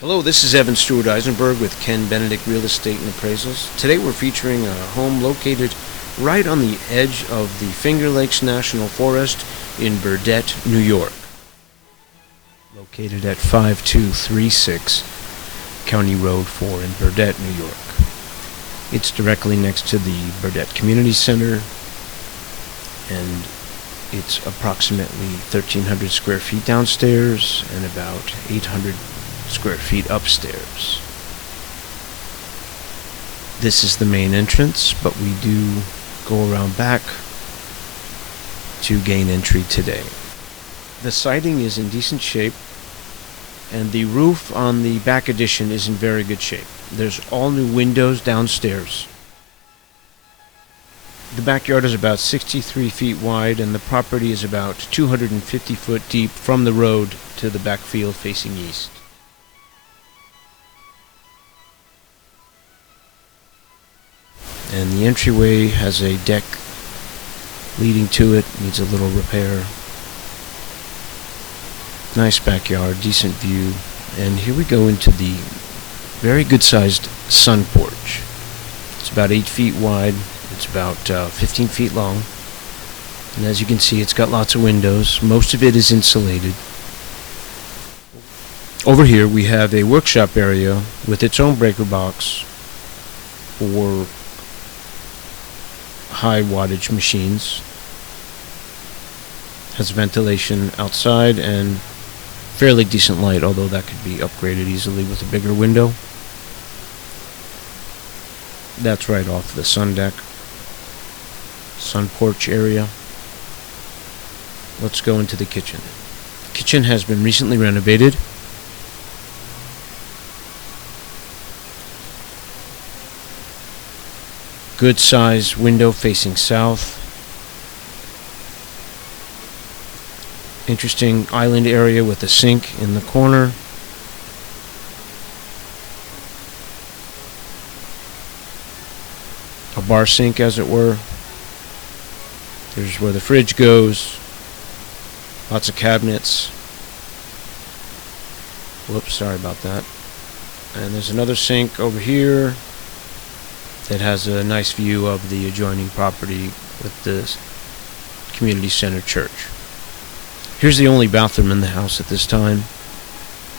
Hello, this is Evan Stewart Eisenberg with Benedict Real Estate and Appraisals. Today we're featuring a home located right on the edge of the Finger Lakes National Forest in Burdett, New York. Located at 5236 County Road 4 in Burdett, New York. It's directly next to the Burdett Community Center, and it's approximately 1,300 square feet downstairs and about 800 square feet upstairs. This is the main entrance, but we do go around back to gain entry today. The siding is in decent shape, and the roof on the back addition is in very good shape. There's all new windows downstairs. The backyard is about 63 feet wide, and the property is about 250 foot deep from the road to the back field facing east. And the entryway has a deck leading to it, needs a little repair. Nice backyard, decent view. And here we go into the very good sized sun porch. It's about 8 feet wide, it's about 15 feet long. And as you can see, it's got lots of windows. Most of it is insulated. Over here we have a workshop area with its own breaker box for high wattage machines. Has ventilation outside and fairly decent light, although that could be upgraded easily with a bigger window. That's right off the sun deck, sun porch area. Let's go into the kitchen. The kitchen has been recently renovated. Good size window facing south. Interesting island area with a sink in the corner. A bar sink, as it were. There's where the fridge goes. Lots of cabinets. Whoops, sorry about that. And there's another sink over here that has a nice view of the adjoining property with the community center church. Here's the only bathroom in the house at this time.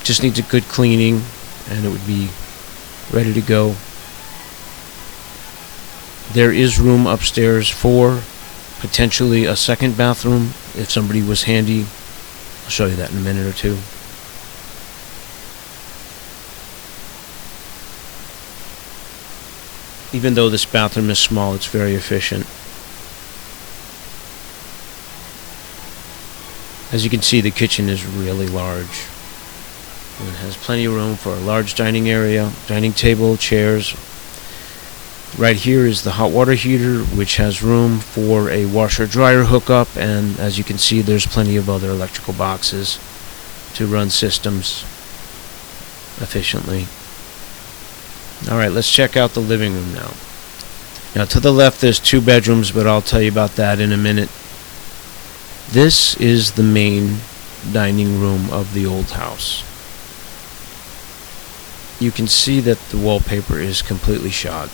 Just needs a good cleaning and it would be ready to go. There is room upstairs for potentially a second bathroom if somebody was handy. I'll show you that in a minute or two. Even though this bathroom is small, it's very efficient. As you can see, the kitchen is really large. And it has plenty of room for a large dining area, dining table, chairs. Right here is the hot water heater, which has room for a washer-dryer hookup, and as you can see, there's plenty of other electrical boxes to run systems efficiently. Alright, let's check out the living room now. Now, to the left there's 2 bedrooms, but I'll tell you about that in a minute. This is the main dining room of the old house. You can see that the wallpaper is completely shot,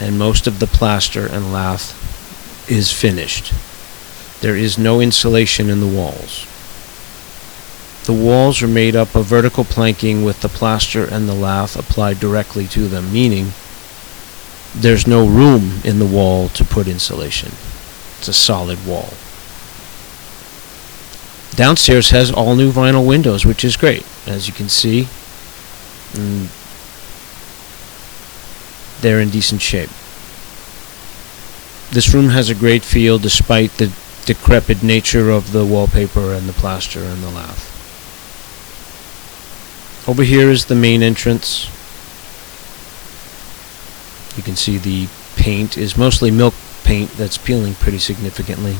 and most of the plaster and lath is finished. There is no insulation in the walls. The walls are made up of vertical planking with the plaster and the lath applied directly to them, meaning there's no room in the wall to put insulation. It's a solid wall. Downstairs has all new vinyl windows, which is great, as you can see. They're in decent shape. This room has a great feel despite the decrepit nature of the wallpaper and the plaster and the lath. Over here is the main entrance. You can see the paint is mostly milk paint that's peeling pretty significantly.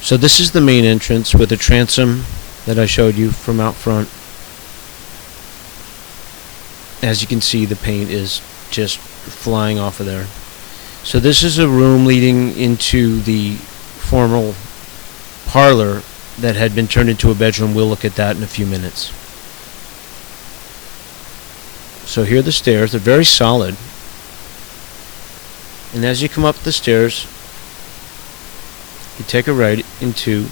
So this is the main entrance with the transom that I showed you from out front. As you can see, the paint is just flying off of there. So this is a room leading into the formal parlor that had been turned into a bedroom. We'll look at that in a few minutes. So here are the stairs. They're very solid. And as you come up the stairs, you take a right into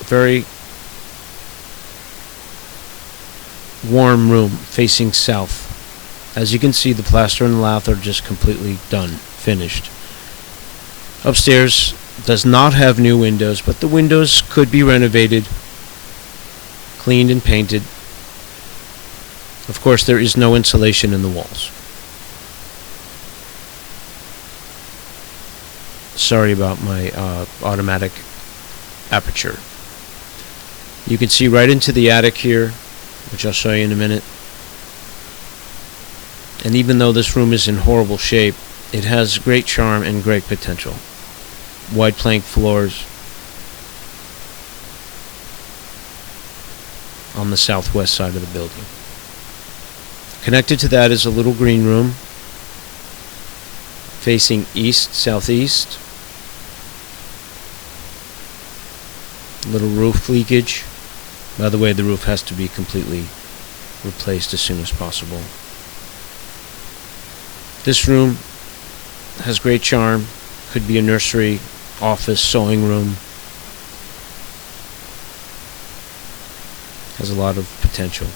a very warm room facing south. As you can see, the plaster and the lath are just completely done, finished. Upstairs does not have new windows, but the windows could be renovated, cleaned and painted. Of course, there is no insulation in the walls. Sorry about my automatic aperture. You can see right into the attic here, which I'll show you in a minute. And even though this room is in horrible shape, it has great charm and great potential. Wide plank floors on the southwest side of the building. Connected to that is a little green room facing east, southeast. Little roof leakage. By the way, the roof has to be completely replaced as soon as possible. This room has great charm. Could be a nursery, office, sewing room. Has a lot of potential.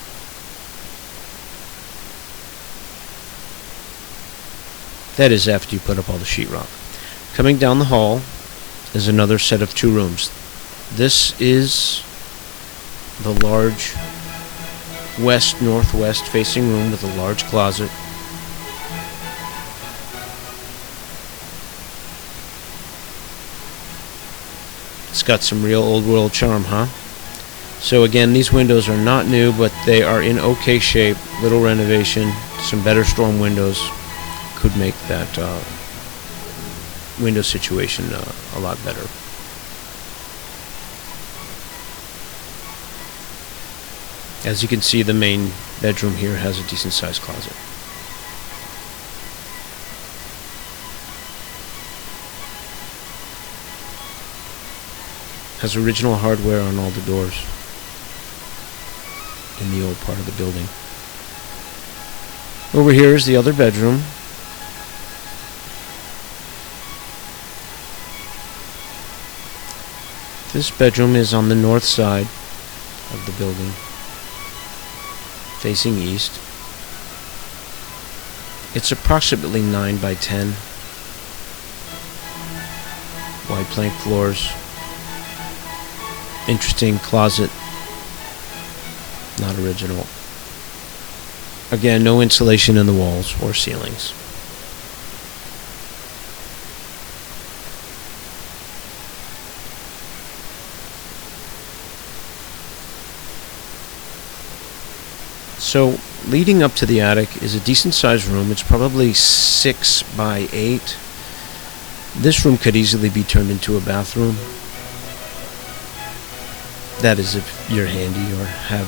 That is after you put up all the sheetrock. Coming down the hall is another set of 2 rooms. This is the large west-northwest facing room with a large closet. It's got some real old world charm, huh? So again, these windows are not new, but they are in okay shape. Little renovation, some better storm windows could make that window situation a lot better. As you can see, the main bedroom here has a decent sized closet. Has original hardware on all the doors in the old part of the building. Over here is the other bedroom. This bedroom is on the north side of the building, facing east. It's approximately 9 by 10. Wide plank floors. Interesting closet. Not original. Again, no insulation in the walls or ceilings. So, leading up to the attic is a decent sized room. It's probably 6 by 8. This room could easily be turned into a bathroom. That is if you're handy or have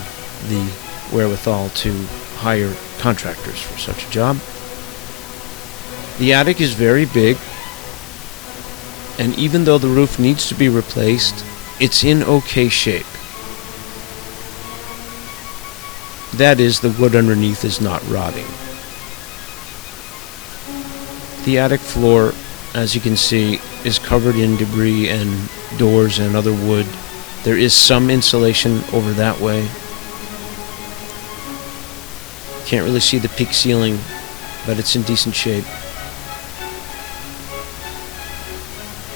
the wherewithal to hire contractors for such a job. The attic is very big, and even though the roof needs to be replaced, it's in okay shape. That is, the wood underneath is not rotting. The attic floor, as you can see, is covered in debris and doors and other wood. There is some insulation over that way. Can't really see the peak ceiling, but it's in decent shape.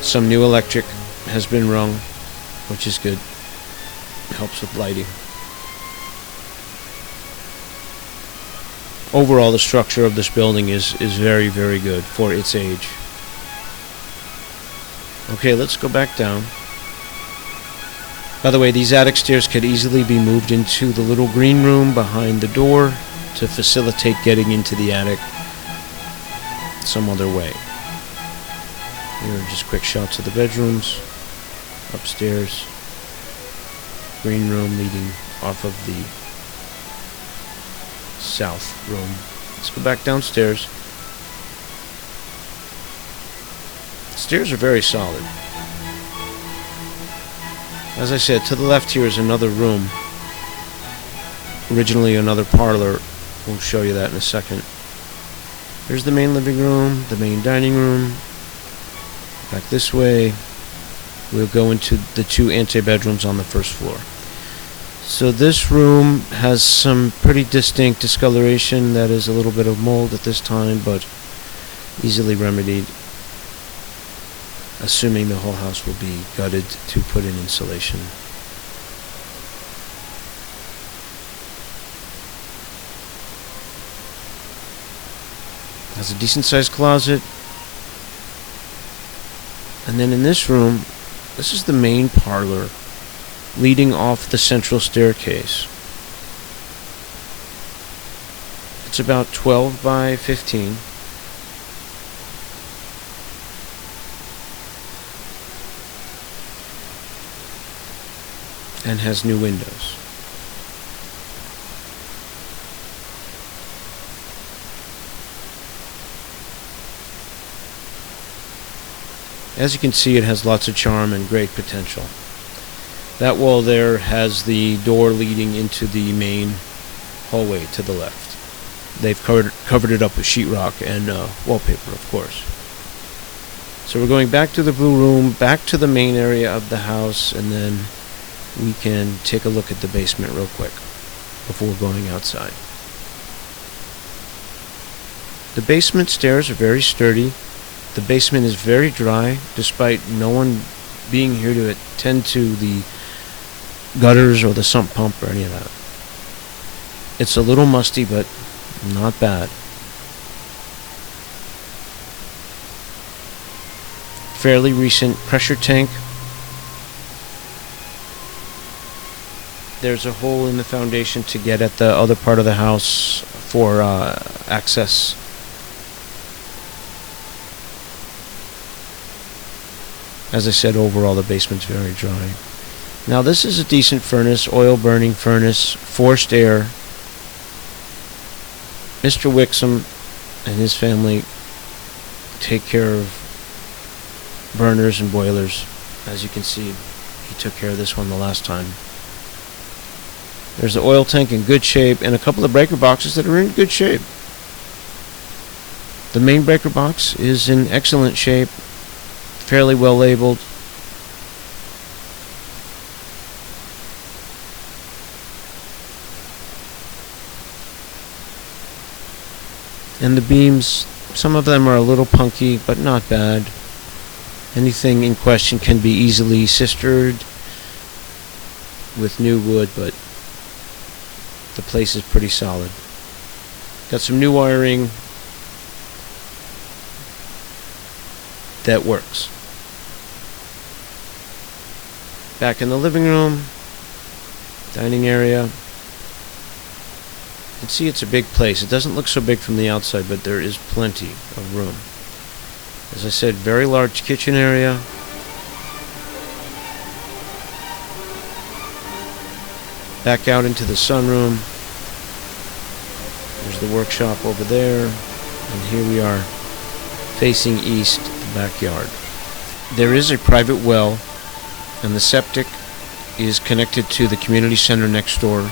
Some new electric has been rung, which is good. It helps with lighting. Overall, the structure of this building is very, very good for its age. Okay, let's go back down. By the way, these attic stairs could easily be moved into the little green room behind the door to facilitate getting into the attic some other way. Here are just quick shots of the bedrooms, upstairs, green room leading off of the south room. Let's go back downstairs. The stairs are very solid. As I said, to the left here is another room. originally another parlor. We'll show you that in a second. Here's the main living room, the main dining room. Back this way, we'll go into the 2 ante-bedrooms on the first floor. So this room has some pretty distinct discoloration. That is a little bit of mold at this time, but easily remedied, assuming the whole house will be gutted to put in insulation. Has a decent sized closet. And then in this room, this is the main parlor leading off the central staircase. It's about 12 by 15. And has new windows. As you can see, it has lots of charm and great potential. That wall there has the door leading into the main hallway to the left. They've covered it up with sheetrock and wallpaper, of course. So we're going back to the blue room, back to the main area of the house, and then we can take a look at the basement real quick before going outside. The basement stairs are very sturdy. The basement is very dry, despite no one being here to attend to the gutters or the sump pump or any of that. It's a little musty, but not bad. Fairly recent pressure tank. There's a hole in the foundation to get at the other part of the house for access. As I said, overall the basement's very dry. Now this is a decent furnace, oil burning furnace, forced air. Mr. Wixom and his family take care of burners and boilers. As you can see, he took care of this one the last time. There's the oil tank in good shape and a couple of breaker boxes that are in good shape. The main breaker box is in excellent shape, fairly well labeled. And the beams, some of them are a little punky, but not bad. Anything in question can be easily sistered with new wood, but the place is pretty solid. Got some new wiring that works. Back in the living room, dining area. You can see it's a big place. It doesn't look so big from the outside, but there is plenty of room. As I said, very large kitchen area. Back out into the sunroom. There's the workshop over there. And here we are facing east, the backyard. There is a private well, and the septic is connected to the community center next door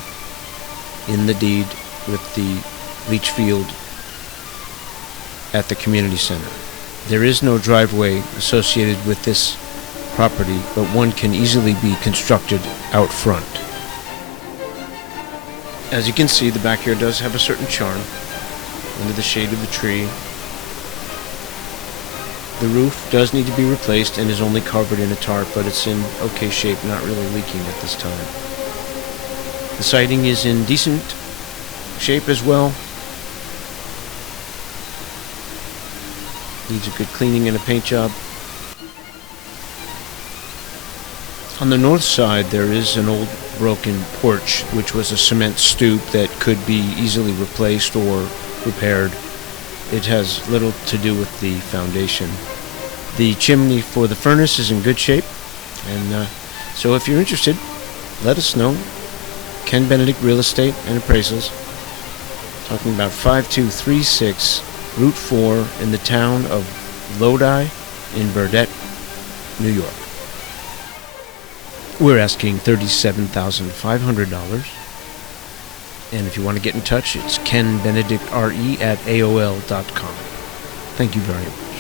in the deed with the leach field at the community center. There is no driveway associated with this property, but one can easily be constructed out front. As you can see, the backyard does have a certain charm under the shade of the tree. The roof does need to be replaced and is only covered in a tarp, but it's in okay shape, not really leaking at this time. The siding is in decent shape as well. Needs a good cleaning and a paint job. On the north side there is an old broken porch, which was a cement stoop that could be easily replaced or repaired. It has little to do with the foundation. The chimney for the furnace is in good shape, and so if you're interested, let us know. Ken Benedict Real Estate and Appraisals, talking about 5236 Route 4 in the town of Lodi in Burdett, New York. We're asking $37,500. And if you want to get in touch, it's kenbenedictre@aol.com. Thank you very much.